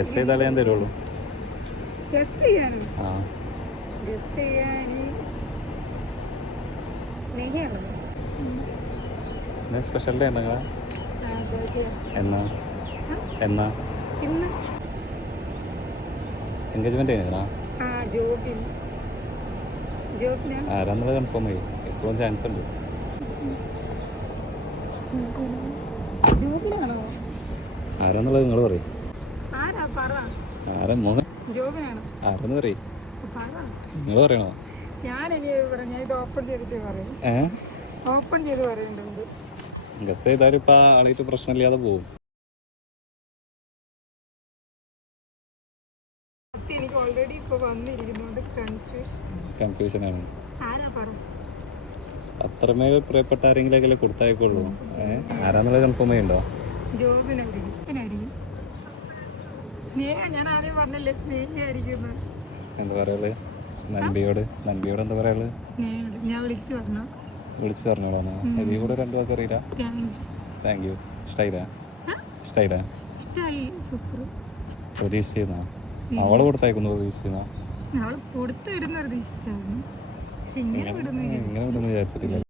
Guess ചെയ്താലേ ഞാൻ തരുള്ളൂ. ഗസ് ചെയ്യാനോ? ആ ഗസ് ചെയ്യാൻ സ്നേഹിയാണോ? സ്പെഷ്യൽ ഡേ ഉണ്ടെങ്കിൽ എന്നാ എന്നാ ഇന്ന് എൻഗേജ്മെന്റ് കഴിഞ്ഞാ ആരാന്നുള്ളത് കൺഫേം ആയി. എപ്പോഴും ചാൻസ് ഉണ്ട്. ജോബിനാണോ? ആരാന്നുള്ളത് നിങ്ങൾ പറയും. ആരാ പറ? ആരാ മോഹൻ? ജോബിനാണോ? ആരാന്ന് പറയും. പറ. നിങ്ങൾ പറയണോ? ഞാൻ പറഞ്ഞ ഇത് ഓപ്പൺ ചെയ്തിട്ട് പറയും. ഓപ്പൺ ചെയ്ത് പറയേണ്ടത്. ഗസ് ചെയ്താലും ഇപ്പൊ ആളായിട്ട് പ്രശ്നമില്ലാതെ പോകും. എനിക്ക് ഓൾറെഡി ഇപ്പൊ വന്നിരിക്കുന്നോണ്ട് കൺഫ്യൂഷൻ ആണ്. ആരാ പറ? അത്രമേൽ പ്രിയപ്പെട്ട ആരെങ്കിലും കൊടുത്തായിക്കോളൂ. ആരാന്നുള്ളത് കൺഫേം ചെയ്യണ്ടോ? ജോബിനായിരിക്കും. സ്നേഹ ഞാൻ ആദ്യം പറഞ്ഞല്ലേ സ്നേഹിയായിരിക്കും. എന്താ പറയാള്? നൻപിയോട് എന്താ പറയാള്? ഞാൻ വിളിച്ചു പറഞ്ഞോളാ. ഇതിൽ കൂടെ രണ്ടു വാക്ക് അറിയില്ല. Thank you. ഇഷ്ടായില്ല? പ്രതീക്ഷിച്ചിരുന്നാ? അവള് കൊടുത്തയക്കുന്നു പ്രതീക്ഷിച്ചിരുന്നാ? അവള് കൊടുത്തിടുന്ന പ്രതീക്ഷിച്ചായിരുന്നു. പക്ഷെ ഇങ്ങനെ വിടുന്നു വിചാരിച്ചിട്ടില്ല.